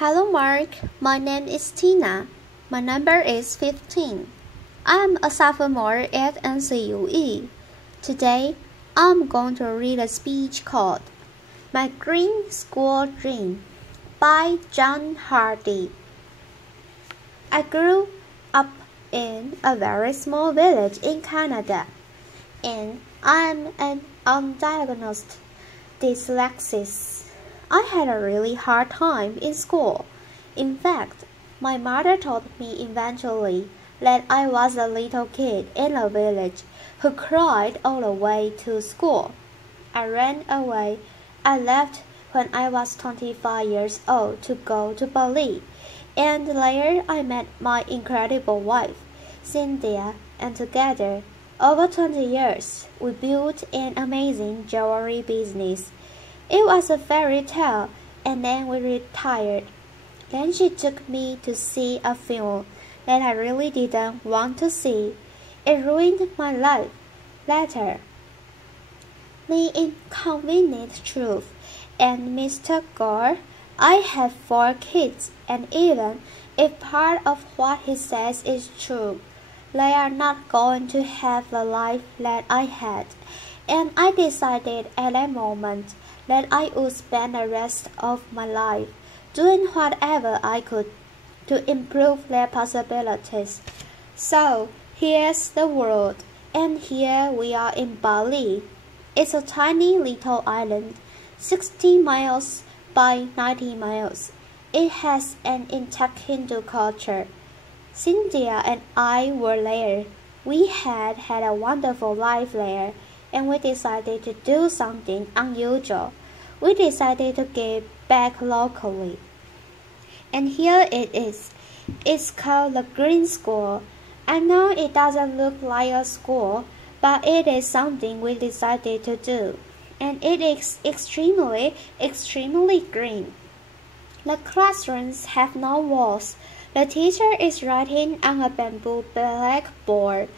Hello Mark, my name is Tina. My number is 15. I'm a sophomore at NCUE. Today, I'm going to read a speech called My Green School Dream by John Hardy. I grew up in a very small village in Canada, and I'm an undiagnosed dyslexist. I had a really hard time in school. In fact, my mother told me eventually that I was a little kid in a village who cried all the way to school. I ran away. I left when I was 25 years old to go to Bali, and later I met my incredible wife, Cynthia, and together, over 20 years, we built an amazing jewelry business. It was a fairy tale, and then we retired. Then she took me to see a film that I really didn't want to see. It ruined my life. Later, the inconvenient truth, and Mr. Gore, I have 4 kids, and even if part of what he says is true, they are not going to have the life that I had. And I decided at that moment that I would spend the rest of my life doing whatever I could to improve their possibilities. So here's the world, and here we are in Bali. It's a tiny little island, 60 miles by 90 miles. It has an intact Hindu culture. Cynthia and I were there. We had a wonderful life there, and we decided to do something unusual. We decided to give back locally. And here it is. It's called the Green School. I know it doesn't look like a school, but it is something we decided to do. And it is extremely green. The classrooms have no walls. The teacher is writing on a bamboo blackboard.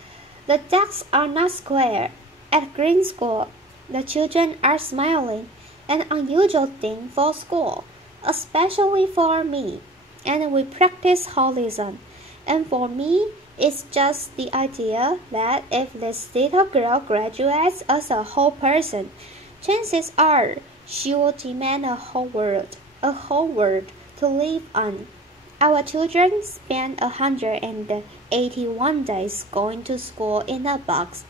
The desks are not square. At Green School, the children are smiling, an unusual thing for school, especially for me. And we practice holism. And for me, it's just the idea that if this little girl graduates as a whole person, chances are she will demand a whole world to live on. Our children spend 181 days going to school in a box.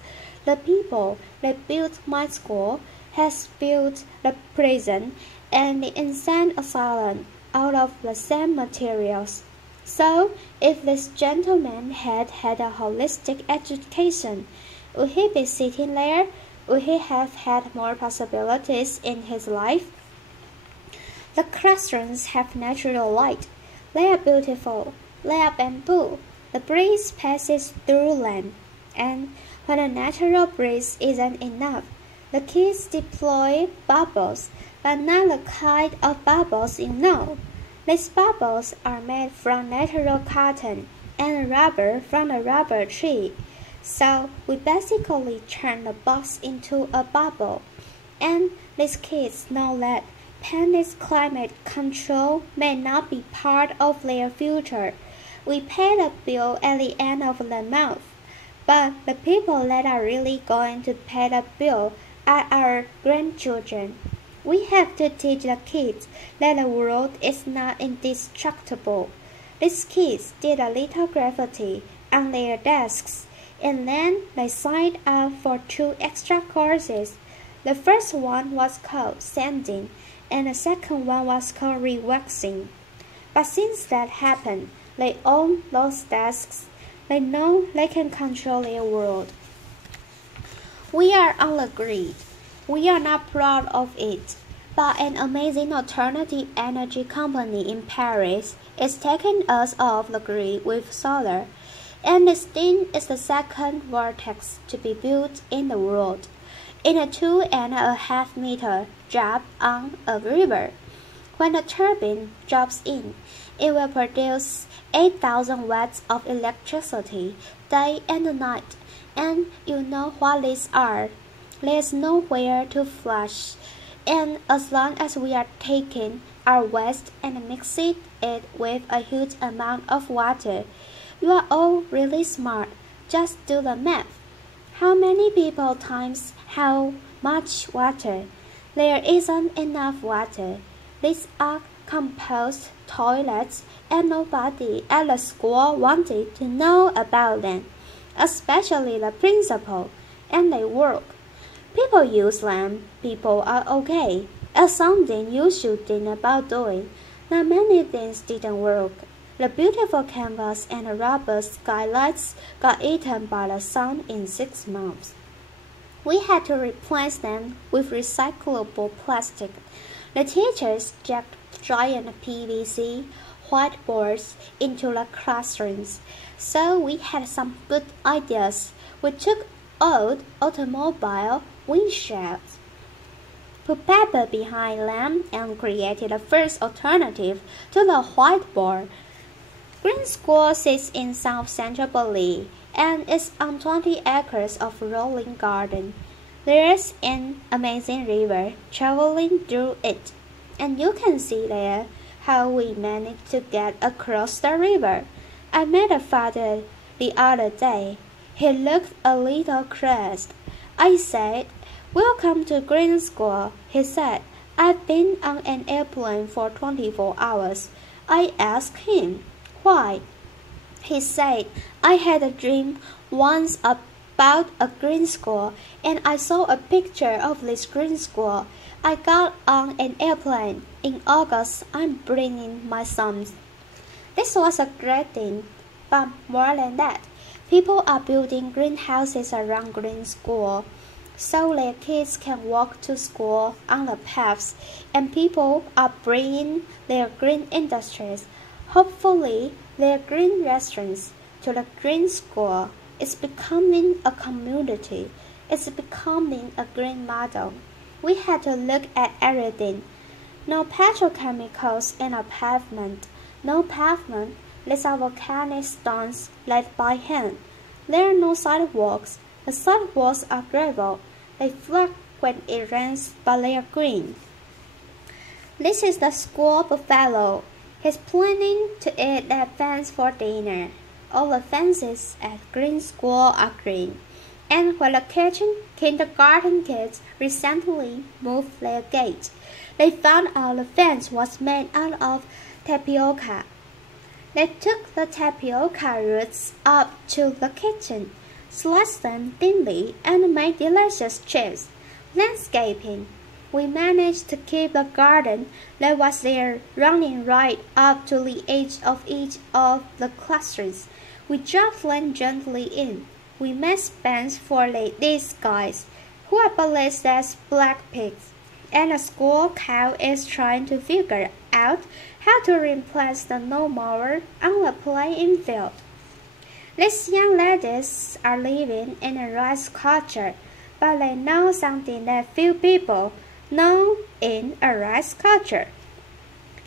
The people that built my school has built the prison and the insane asylum out of the same materials. So, if this gentleman had a holistic education, would he be sitting there? Would he have had more possibilities in his life? The classrooms have natural light. They are beautiful. They are bamboo. The breeze passes through them. And when a natural breeze isn't enough, the kids deploy bubbles, but not the kind of bubbles you know. These bubbles are made from natural cotton and rubber from a rubber tree. So we basically turn the box into a bubble. And these kids know that Planet climate control may not be part of their future. We pay the bill at the end of the month, but the people that are really going to pay the bill are our grandchildren. We have to teach the kids that the world is not indestructible. These kids did a little graffiti on their desks, and then they signed up for 2 extra courses. The first one was called sanding, and the second one was called rewaxing. But since that happened, they own those desks. They know they can control their world. We are all agreed. We are not proud of it, but an amazing alternative energy company in Paris is taking us off the grid with solar, and this thing is the second vortex to be built in the world, in a 2.5 meter drop on a river. When the turbine drops in, it will produce 8,000 watts of electricity day and night, and you know what these are. There's nowhere to flush. And as long as we are taking our waste and mixing it with a huge amount of water, you are all really smart. Just do the math. How many people times how much water? There isn't enough water. These are compost toilets, and nobody at the school wanted to know about them, especially the principal, and they work. People use them. People are okay. It's something you should think about doing. Not many things didn't work. The beautiful canvas and the rubber skylights got eaten by the sun in 6 months. We had to replace them with recyclable plastic. The teachers jacked giant PVC whiteboards into the classrooms, so we had some good ideas. We took old automobile windshields, put paper behind them, and created the first alternative to the whiteboard. Green School sits in South Central Bali and is on 20 acres of rolling garden. There is an amazing river traveling through it, and you can see there how we managed to get across the river. I met a father the other day. He looked a little crushed. I said, "Welcome to Green School," he said. "I've been on an airplane for 24 hours. I asked him, "Why?" He said, "I had a dream once about a green school, and I saw a picture of this green school. I got on an airplane. In August, I'm bringing my sons." This was a great thing, but more than that, people are building greenhouses around Green School, so their kids can walk to school on the paths, and people are bringing their green industries, hopefully their green restaurants, to the Green School. It's becoming a community. It's becoming a green model. We had to look at everything. No petrochemicals in our pavement. No pavement. These are volcanic stones laid by hand. There are no sidewalks. The sidewalks are gravel. They flood when it rains, but they are green. This is the school buffalo. He's planning to eat that fence for dinner. All the fences at Green School are green. And when the kindergarten kids recently moved their gate, they found out the fence was made out of tapioca. They took the tapioca roots up to the kitchen, sliced them thinly, and made delicious chips. Landscaping. We managed to keep the garden that was there running right up to the edge of each of the classrooms. We dropped them gently in. We made spans for these guys, who are believed as black pigs, and the school cow is trying to figure out how to replace the lawnmower on the playing field. These young ladies are living in a rice culture, but they know something that few people know in a rice culture.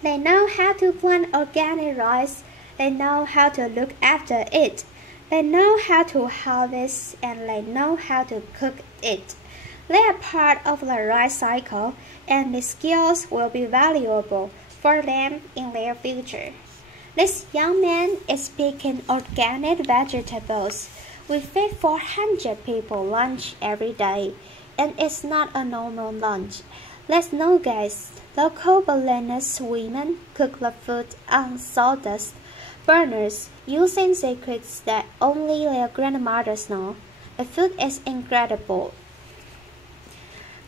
They know how to plant organic rice. They know how to look after it. They know how to harvest, and they know how to cook it. They are part of the rice cycle, and the skills will be valuable for them in their future. This young man is picking organic vegetables. We feed 400 people lunch every day, and it's not a normal lunch. Let's know, guys. Local Balinese women cook the food on sawdust burners using secrets that only their grandmothers know. The food is incredible.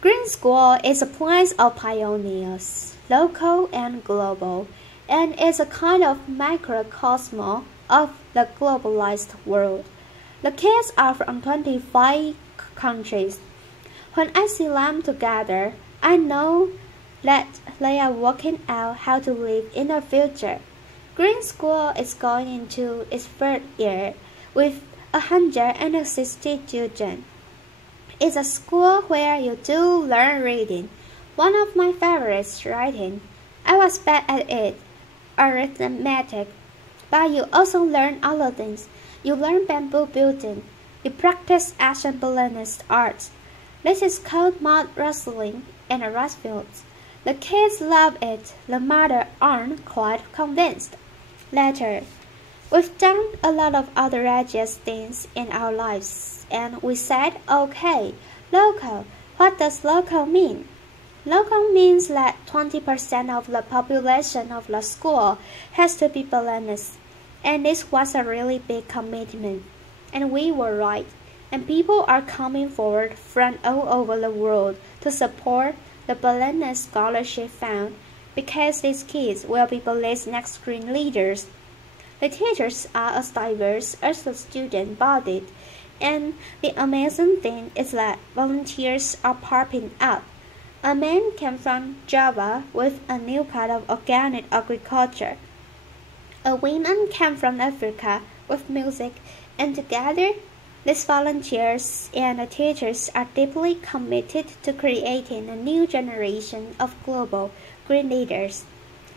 Green School is a place of pioneers, local and global, and is a kind of microcosm of the globalized world. The kids are from 25 countries. When I see them together, I know that they are working out how to live in the future. Green School is going into its 3rd year with 160 children. It's a school where you do learn reading. One of my favorites, writing. I was bad at it, arithmetic, but you also learn other things. You learn bamboo building. You practice ancient Balinese art. This is called mud wrestling, and rice fields. The kids love it, the mother aren't quite convinced. Later, we've done a lot of outrageous things in our lives, and we said, okay, local. What does local mean? Local means that 20% of the population of the school has to be Balinese, and this was a really big commitment. And we were right, and people are coming forward from all over the world to support the Balinese Scholarship Fund because these kids will be Balinese next screen leaders. The teachers are as diverse as the student body, and the amazing thing is that volunteers are popping up. A man came from Java with a new kind of organic agriculture. A woman came from Africa with music, and together, these volunteers and the teachers are deeply committed to creating a new generation of global green leaders.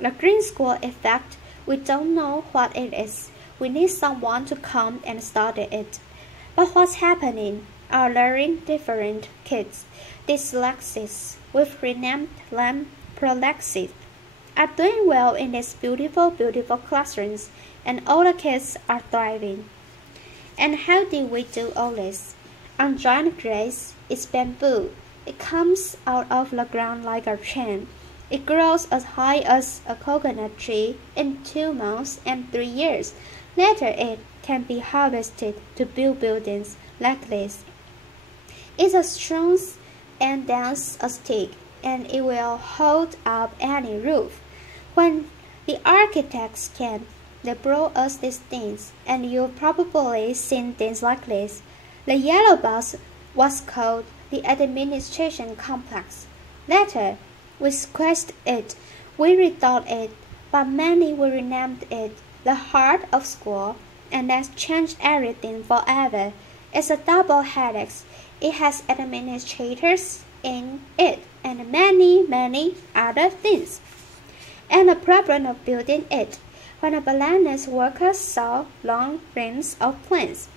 The Green School Effect, we don't know what it is. We need someone to come and study it. But what's happening? Our learning different kids, dyslexics, we've renamed them prolexic, are doing well in these beautiful, beautiful classrooms, and all the kids are thriving. And how did we do all this? Our giant grass is bamboo. It comes out of the ground like a chain. It grows as high as a coconut tree in 2 months and 3 years. Later it can be harvested to build buildings like this. It's as strong and dense as stick, and it will hold up any roof. When the architects came, they brought us these things, and you've probably seen things like this. The yellow box was called the administration complex. Later, we squashed it, we rethought it, but many we renamed it the heart of school, and that's changed everything forever. It's a double headache. It has administrators in it, and many, many other things. And the problem of building it, when the Balinese workers saw long rings of planes,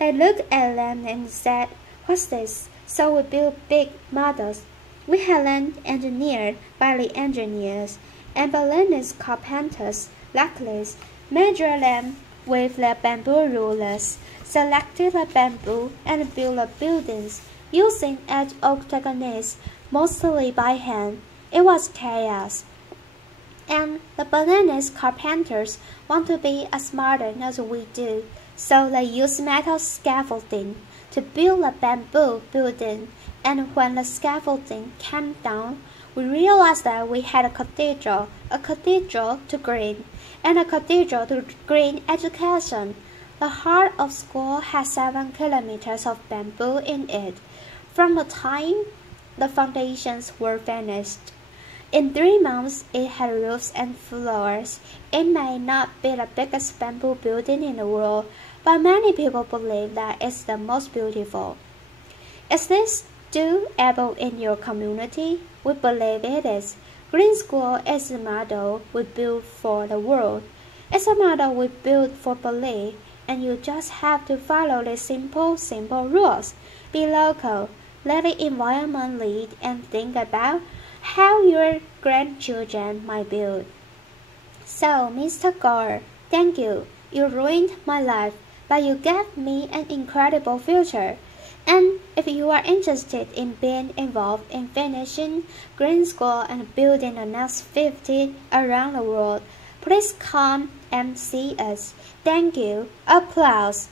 they looked at them and said, what's this? So we built big models. We had them engineered by the engineers, and Balinese carpenters, like this, measured them with their bamboo rulers, selected the bamboo, and built the buildings using edge octagons, mostly by hand. It was chaos. And the Balinese carpenters want to be as modern as we do, so they use metal scaffolding to build a bamboo building. And when the scaffolding came down, we realized that we had a cathedral to green, and a cathedral to green education. The heart of school has 7 kilometers of bamboo in it, from the time the foundations were finished. In 3 months, it had roofs and floors. It may not be the biggest bamboo building in the world, but many people believe that it's the most beautiful. Is this doable in your community? We believe it is. Green School is a model we build for the world. It's a model we build for Bali, and you just have to follow the simple rules. Be local, let the environment lead, and think about how your grandchildren might build. So, Mr. Gore, thank you. You ruined my life, but you gave me an incredible future. And if you are interested in being involved in finishing Green School and building the next 50 around the world, please come and see us. Thank you. Applause.